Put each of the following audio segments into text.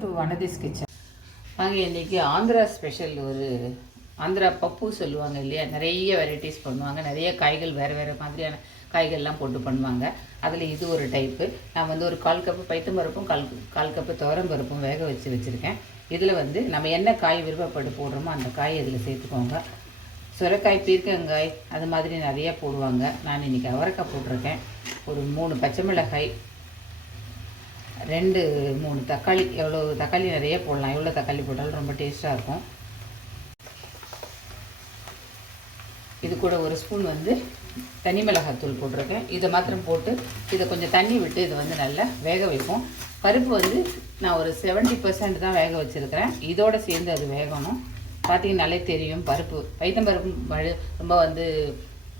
Welcome to வனதிஸ் kitchen. வாங்க, இன்றைக்கி Andhra special ஒரு ஆந்திரா பப்பு சொல்லுவாங்க இல்லையா, நிறைய வெரைட்டிஸ் பண்ணுவாங்க. நிறைய காய்கள் வேறு வேறு மாதிரியான காய்கள்லாம் போட்டு பண்ணுவாங்க. அதில் இது ஒரு டைப்பு. நான் வந்து ஒரு 1/4 கப்பு பைத்தம் பருப்பும் 1/4 கப்பு துவரம் பருப்பும் வேக வச்சுருக்கேன். இதில் வந்து நம்ம என்ன காய் விருப்பப்பட்டு போடுறோமோ அந்த காய் இதில் சேர்த்துக்கோங்க. சுரைக்காய், பீர்க்கங்காய் அது மாதிரி நிறைய போடுவாங்க. நான் இன்றைக்கி அவரைக்காய் போட்டிருக்கேன். ஒரு 3 பச்சை மிளகாய், 2-3 தக்காளி. எவ்வளோ தக்காளி நிறைய போடலாம், எவ்வளோ தக்காளி போட்டாலும் ரொம்ப டேஸ்ட்டாக இருக்கும். இது கூட ஒரு ஸ்பூன் வந்து தனி மிளகாத்தூள் போட்டிருக்கேன். இதை மாத்திரம் போட்டு இதை கொஞ்சம் தண்ணி விட்டு இதை வந்து நல்லா வேக வைப்போம். பருப்பு வந்து நான் ஒரு 70% தான் வேக வச்சுருக்கிறேன். இதோடு சேர்ந்து அது வேகணும். பார்த்திங்கனாலே தெரியும், பருப்பு பைத்தம் பருப்பு ரொம்ப வந்து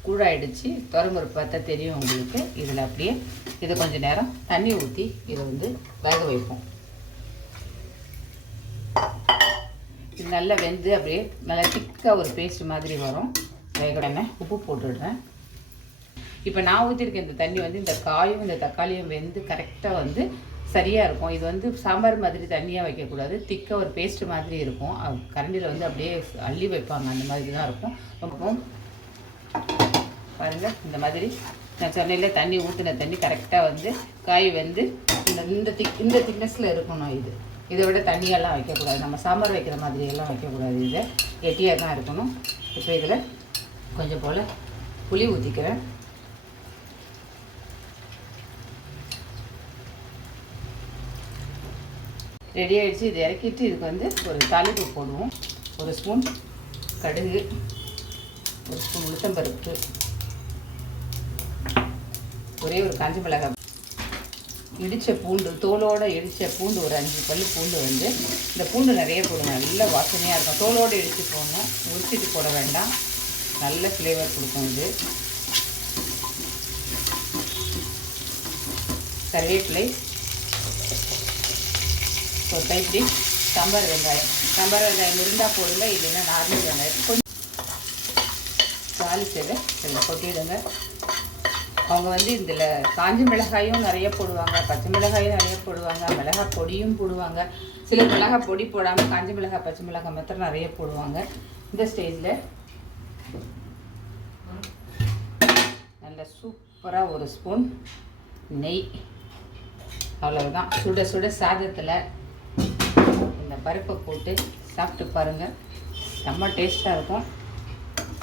கூழாயிடுச்சு. துவரம்பருப்பு பார்த்தா தெரியும் உங்களுக்கு. இதில் அப்படியே இதை கொஞ்சம் நேரம் தண்ணி ஊற்றி இதை வந்து வேக வைப்போம். இது நல்லா வெந்து அப்படியே நல்லா திக்காக ஒரு பேஸ்ட் மாதிரி வரும். வேக உடனே உப்பு போட்டுடுறேன். இப்போ நான் ஊற்றிருக்க இந்த தண்ணி வந்து இந்த காயும் இந்த தக்காளியும் வெந்து கரெக்டாக வந்து சரியாக இருக்கும். இது வந்து சாம்பார் மாதிரி தண்ணியாக வைக்கக்கூடாது, திக்காக ஒரு பேஸ்ட் மாதிரி இருக்கும். கரண்டியில் வந்து அப்படியே அள்ளி வைப்பாங்க, அந்த மாதிரி தான் இருக்கும். ரொம்ப பாருங்கள், இந்த மாதிரி நான் சொன்னையில் தண்ணி ஊற்றின தண்ணி கரெக்டாக வந்து காய் வந்து இந்த திக்னஸில் இருக்கணும். இதை விட தண்ணியெல்லாம் வைக்கக்கூடாது, நம்ம சாம்பார் வைக்கிற மாதிரியெல்லாம் வைக்கக்கூடாது. இதை கெட்டியாக தான் இருக்கணும். இப்போ இதில் கொஞ்சம் போல் புளி ஊற்றிக்கிறேன். ரெடி ஆகிடுச்சு. இதை இறக்கிட்டு இதுக்கு வந்து ஒரு தாளிப்பு போடுவோம். 1 ஸ்பூன் கடுகு, 1 ஸ்பூன் உளுத்தம்பருப்பு, ஒரே ஒரு காஞ்ச மிளகாய், இடித்த பூண்டு, தோலோடு இடித்த பூண்டு ஒரு 5 பல் பூண்டு. வந்து இந்த பூண்டு நிறைய போடுங்க, நல்ல வாசனையாக இருக்கும். தோலோடு இடித்து போடணும், உரிச்சிட்டு போட வேண்டாம். நல்ல ஃப்ளேவர் கொடுக்கும் இது. கருவேப்பிலை, ஒரு கைப்பிடி சாம்பார் வெங்காயம். சாம்பார் வெங்காயம் இருந்தால் போடல, இல்லைன்னா நார்மல் வெங்காயம் கொஞ்சம் தாளிச்சதை இதில் கொட்டிடுங்க. அவங்க வந்து இதில் காஞ்ச மிளகாயும் நிறைய போடுவாங்க, பச்சை மிளகாயும் நிறைய போடுவாங்க, மிளகாய் பொடியும் போடுவாங்க. சில மிளகாய் பொடி போடாமல் காஞ்ச மிளகாய், பச்சை மிளகாய் மாத்திரம் நிறைய போடுவாங்க. இந்த ஸ்டேஜில் நல்ல சூப்பராக 1 ஸ்பூன் நெய். அவ்வளவுதான். சுட சுட சாதத்தில் இந்த பருப்பை போட்டு சாப்பிட்டு பாருங்கள், செம்ம டேஸ்ட்டாக இருக்கும்.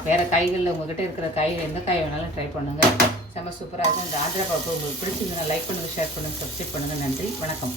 வேறு காய்களில் உங்கள்கிட்ட இருக்கிற காய்கள் எந்த காய் வேணாலும் ட்ரை பண்ணுங்கள், செம்ம சூப்பராக இருக்கும். இந்த ஆந்திரா பப்பு உங்களுக்கு பிடிச்சிருந்தா லைக் பண்ணுங்கள், ஷேர் பண்ணுங்கள், சப்ஸ்கிரைப் பண்ணுங்கள். நன்றி, வணக்கம்.